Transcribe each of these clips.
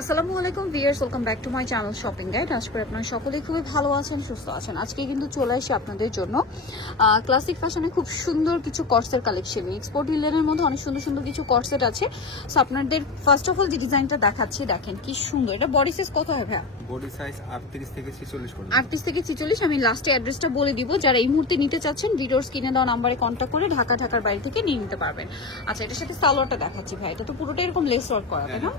আসসালামু আলাইকুম viewers, welcome back to my channel shopping guide. আশা করি আপনারা সকলেই খুবই ভালো আছেন, সুস্থ আছেন। আজকে কিন্তু চলে আসি আপনাদের জন্য ক্লাসিক ফ্যাশনে খুব সুন্দর কিছু কর্সের কালেকশন। এক্সপোর্ট লিলেনের মধ্যে অনেক সুন্দর সুন্দর কিছু কর্সেট আছে। সো আপনাদের ফার্স্ট অফ অল যে ডিজাইনটা দেখাচ্ছি, দেখেন কি সুন্দর। এটা বডি সাইজ কত হবে? বডি সাইজ 38 থেকে 46 পর্যন্ত। 38 থেকে 46। আমি লাস্টে অ্যাড্রেসটা বলে দিব, যারা এই মুহূর্তে নিতে চাচ্ছেন ভিডিওর স্ক্রিনে দেওয়া নাম্বারে কন্ট্যাক্ট করে ঢাকার বাইরে থেকে নিয়ে নিতে পারবেন। আচ্ছা, এটার সাথে সালোয়ারটা দেখাচ্ছি ভাই। এটা তো পুরোটা এরকম লেস ওয়ার্ক করা, তাই না?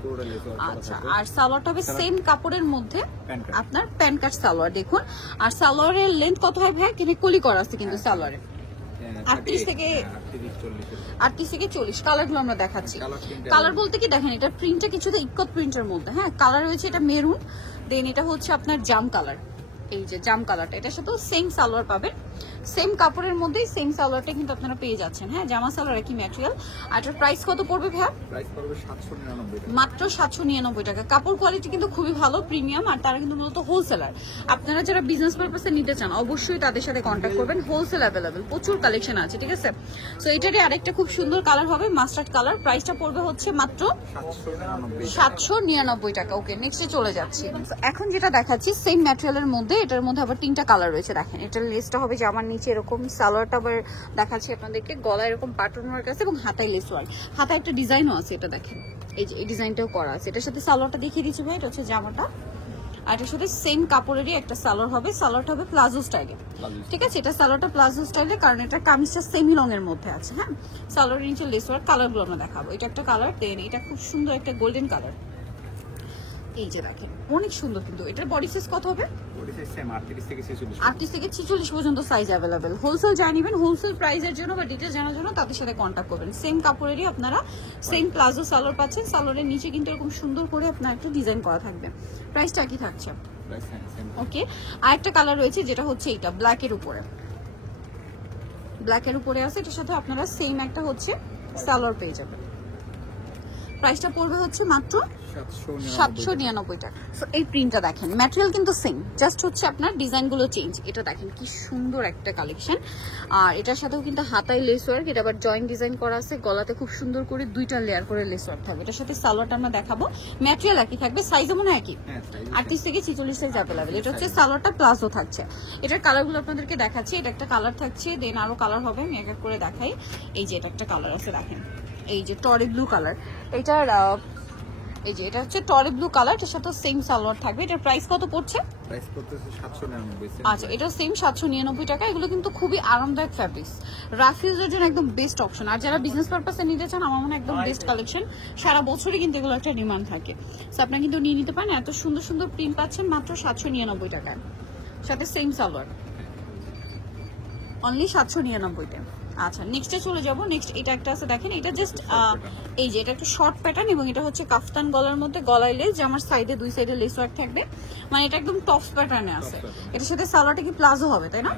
আচ্ছা, আর সালোয়ারটা হবে সেম কাপড়ের মধ্যে আপনার প্যান কাট সালোয়ার। দেখুন, আর সালোয়ারের লেন্থ কত হয় ভাই? কিন্তু কলি করা আছে কিন্তু সালোয়ারে 38 থেকে 40। কালারগুলো আমরা দেখাচ্ছি। কালার বলতে কি দেখেন, এটা প্রিন্টটা কিছুটা ইকট প্রিন্টের মধ্যে। হ্যাঁ, কালার রয়েছে এটা মেরুন, দেন এটা হচ্ছে আপনার জাম কালার। এই যে জাম কালারটা, এটার সাথেও সেম সালোয়ার পাবেন, সেম কাপড়ের মধ্যেই সেম সালোয়ারটা কিন্তু আপনারা পেয়ে যাচ্ছেন। হ্যাঁ, জামা সালোয়ার একই ম্যাটেরিয়াল। আর এটার প্রাইস কত পড়বে ভাইয়া? প্রাইস পড়বে 799 টাকা, মাত্র 799 টাকা। কাপড় কোয়ালিটি কিন্তু খুবই ভালো, প্রিমিয়াম। আর তারা কিন্তু মূলত হোলসেলার। আপনারা যারা বিজনেস পারপাসে নিতে চান অবশ্যই তাদের সাথে কন্ট্যাক্ট করবেন। হোলসেল অ্যাভেলেবেল, প্রচুর কালেকশন আছে, ঠিক আছে? সো এটারই আরেকটা খুব সুন্দর কালার হবে মাস্টার্ড কালার। প্রাইসটা পড়বে হচ্ছে মাত্র 799 টাকা। ওকে, নেক্সটে চলে যাচ্ছি। এখন যেটা দেখাচ্ছি সেম ম্যাটেরিয়ালের মধ্যে, এটার মধ্যে আবার 3টা কালার রয়েছে। দেখেন, এটার লেসটা হবে জামার নিচে এরকম, সালোয়ারটা আবার দেখাচ্ছি আপনাদেরকে গলায় এরকম পাটন ওয়ার্ক আছে এবং হাতায় লেস ওয়ার্ক। হাতায় একটা ডিজাইনও আছে, এটা দেখেন, এই যে এই ডিজাইনটাও করা আছে। এটার সাথে সালোয়ারটা দেখিয়ে দিচ্ছি ভাই। এটা হচ্ছে জামাটা, আর এটার সাথে সেম কাপড়েরই একটা সালোয়ার হবে। সালোয়ারটা হবে প্লাজো স্টাইলে, ঠিক আছে? এটা সালোয়ারটা প্লাজো স্টাইলে, কারণ এটা কামিজটা সেমি লং এর মধ্যে আছে। হ্যাঁ, সালোয়ারের নিচে লেস ওয়ার্ক। কালারগুলো আমরা দেখাবো। এটা একটা কালার, দেন এটা খুব সুন্দর একটা গোল্ডেন কালার। এই যে দেখেন, অনেক সুন্দর। কিন্তু এটার বডি সাইজ কত হবে? বডি সাইজ সেম 38 থেকে 46। 38 থেকে 46 পর্যন্ত সাইজ অ্যাভেলেবেল। হোলসেল জানিবেন, হোলসেল প্রাইসের জন্য বা ডিটেইলস জানার জন্য তাদের সাথে কন্ট্যাক্ট করবেন। সেম কাপড়েরই আপনারা সেম প্লাজো সালোয়ার পাচ্ছেন। সালোয়ারের নিচে কিন্তু এরকম সুন্দর করে আপনার একটা ডিজাইন করা থাকবে। প্রাইসটা কি থাকছে? ওকে, আরেকটা কালার রয়েছে যেটা হচ্ছে এটা ব্ল্যাকের উপরে, ব্ল্যাকের উপরে আছে। এটার সাথে আপনারা সেম একটা হচ্ছে সালোয়ার পেয়ে যাবেন। প্রাইসটা পড়বে হচ্ছে মাত্র 799 টাকা। সো এই প্রিন্টটা দেখেন, ম্যাটেরিয়াল কিন্তু সেম, জাস্ট হচ্ছে আপনার ডিজাইনগুলো চেঞ্জ। এটা দেখেন কি সুন্দর একটা কালেকশন। আর এটার সাথেও কিন্তু হাতায় লেস ওয়ার্ক, এটা আবার জয়েন্ট ডিজাইন করা আছে। গলাতে খুব সুন্দর করে 2টা লেয়ার করে লেস ওয়ার্ক থাকবে। এটার সাথে সালোয়ারটা আমরা দেখাবো। ম্যাটেরিয়াল একই থাকবে, সাইজও মনে হয় একই, 38 থেকে 46 সাইজ অ্যাভেলেবেল। এটা হচ্ছে সালোয়ারটা প্লাজো থাকছে। এটার কালারগুলো আপনাদেরকে দেখাচ্ছি। এটা একটা কালার থাকছে, দেন আরো কালার হবে, আমি এক এক করে দেখাই। এই যে এটা একটা কালার আছে, দেখেন, এই যে টরি ব্লু কালার। এটার এই যে এটা হচ্ছে টরি ব্লু কালার, এর সাথে সেম সালোয়ার থাকবে। এটার প্রাইস কত পড়ছে? প্রাইস পড়তেছে 799। আচ্ছা, এটা সেম 799 টাকা। এগুলো কিন্তু খুবই আরামদায়ক ফ্যাব্রিক্স, রাফ ইউজের জন্য একদম বেস্ট অপশন। আর যারা বিজনেস পারপাসে নিতে চান, আমার মনে হয় একদম বেস্ট কালেকশন। সারা বছরই কিন্তু এগুলো একটা ডিমান্ড থাকে। সো আপনারা কিন্তু নিয়ে নিতে পারেন। এত সুন্দর সুন্দর প্রিন্ট পাচ্ছেন মাত্র 799 টাকায়, সাথে সেম সালোয়ার, অনলি 799 টাকা। আচ্ছা, নেক্সটে চলে যাব। নেক্সট এটা একটা আছে, দেখেন, এটা জাস্ট এই যে এটা একটা শর্ট প্যাটার্ন এবং এটা হচ্ছে কাফতান গলার মধ্যে, গলায় লেস, জামার সাইডে 2 সাইডে লেস ওয়ার্ক থাকবে। মানে এটা একদম টপস প্যাটার্নে আছে। এটার সাথে সালোয়ারটা কি প্লাজো হবে, তাই না?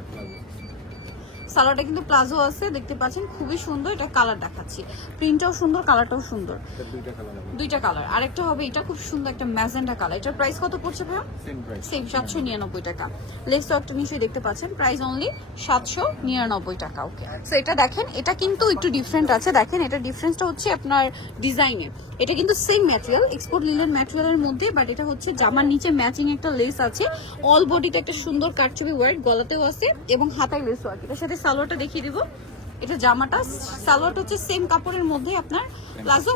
সালোয়ারটা কিন্তু প্লাজো আছে, দেখতে পাচ্ছেন, খুবই সুন্দর। এটা কালার দেখাচ্ছি, প্রিন্টটাও সুন্দর, কালারটাও সুন্দর, 2টা কালার। আরেকটা হবে এটা খুব সুন্দর একটা ম্যাজেন্টা কালার। এটার প্রাইস কত পড়ছে ভাইয়া? সেম 799 টাকা। লেস ওয়ার্কটা নিশ্চয়ই দেখতে পাচ্ছেন, প্রাইস অনলি 799 টাকা। ওকে, সো এটা দেখেন, এটা কিন্তু একটু ডিফারেন্ট আছে। দেখেন, এটা ডিফারেন্সটা হচ্ছে আপনার ডিজাইনে। এটা কিন্তু সেম ম্যাটেরিয়াল, এক্সপোর্ট লিলেন ম্যাটেরিয়ালের মধ্যে, বাট এটা হচ্ছে জামার নিচে ম্যাচিং একটা লেস আছে। অল বডিতে একটা সুন্দর কাটছবি ওয়ার্ক, গলাতেও আছে এবং হাতায় লেস ওয়ার্ক। এটার সাথে সালোয়ারটা দেখিয়ে দিব। এটা জামাটা, সালোয়ারটা হচ্ছে সেম কাপড়ের মধ্যে আপনার প্লাজো,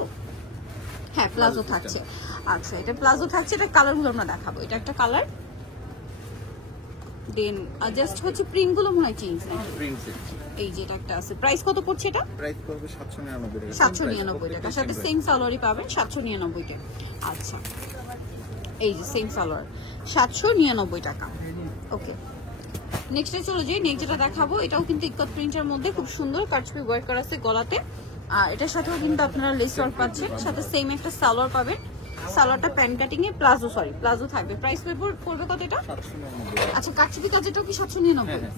হ্যাঁ প্লাজো থাকছে। আচ্ছা, এটা প্লাজো থাকছে। এটা কালারগুলো আমরা দেখাবো। এটা একটা কালার, দেন জাস্ট হচ্ছে প্রিন্ট গুলো মনে হয় চেঞ্জ। এই যে এটা একটা আছে। প্রাইস কত পড়ছে? এটা প্রাইস পড়বে 799 টাকা। 799 টাকা, সাথে সেম সালোয়ারই পাবেন 799 টাকা। আচ্ছা, এই যে সেম সালোয়ার 799 টাকা। ওকে, নেক্সটে চলে যাই। নেক্সট যেটা দেখাবো, এটাও কিন্তু ইকট প্রিন্টের মধ্যে খুব সুন্দর কাটছবি ওয়ার্ক করা আছে গলাতে। আর এটার সাথেও কিন্তু আপনারা লেস ওয়ার্ক পাচ্ছেন, সাথে সেম একটা সালোয়ার পাবেন। সালোয়ারটা প্যান কাটিং এ প্লাজো থাকবে। প্রাইস পড়বে কত এটা? 799। আচ্ছা, কাটছবি কাজেটাও কি 799? হ্যাঁ,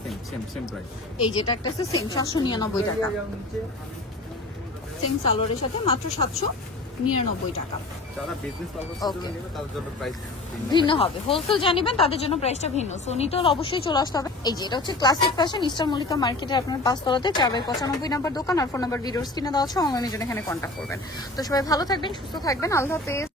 সেম প্রাইস। এই যেটা একটা আছে সেম 799 টাকা, সেম সালোয়ারের সাথে মাত্র 799 টাকা। যারা বিজনেস পারপাসে নেবে তাদের জন্য প্রাইস ভিন্ন হবে। হোলসেল জানিবেন তাদের জন্য প্রাইসটা ভিন্ন। সো নিতে হলে অবশ্যই চলে আসতে হবে। এই যে এটা হচ্ছে ক্লাসিক ফ্যাশন, ইস্টার মল্লিকা মার্কেটের আপনার 5 তলাতে 4/95 নাম্বার দোকান। আর ফোন নাম্বার ভিডিওর স্ক্রিনে দেওয়া আছে, অনলাইনের জন্য এখানে কন্ট্যাক্ট করবেন। তো সবাই ভালো থাকবেন, সুস্থ থাকবেন, আল্লাহ হাফেজ।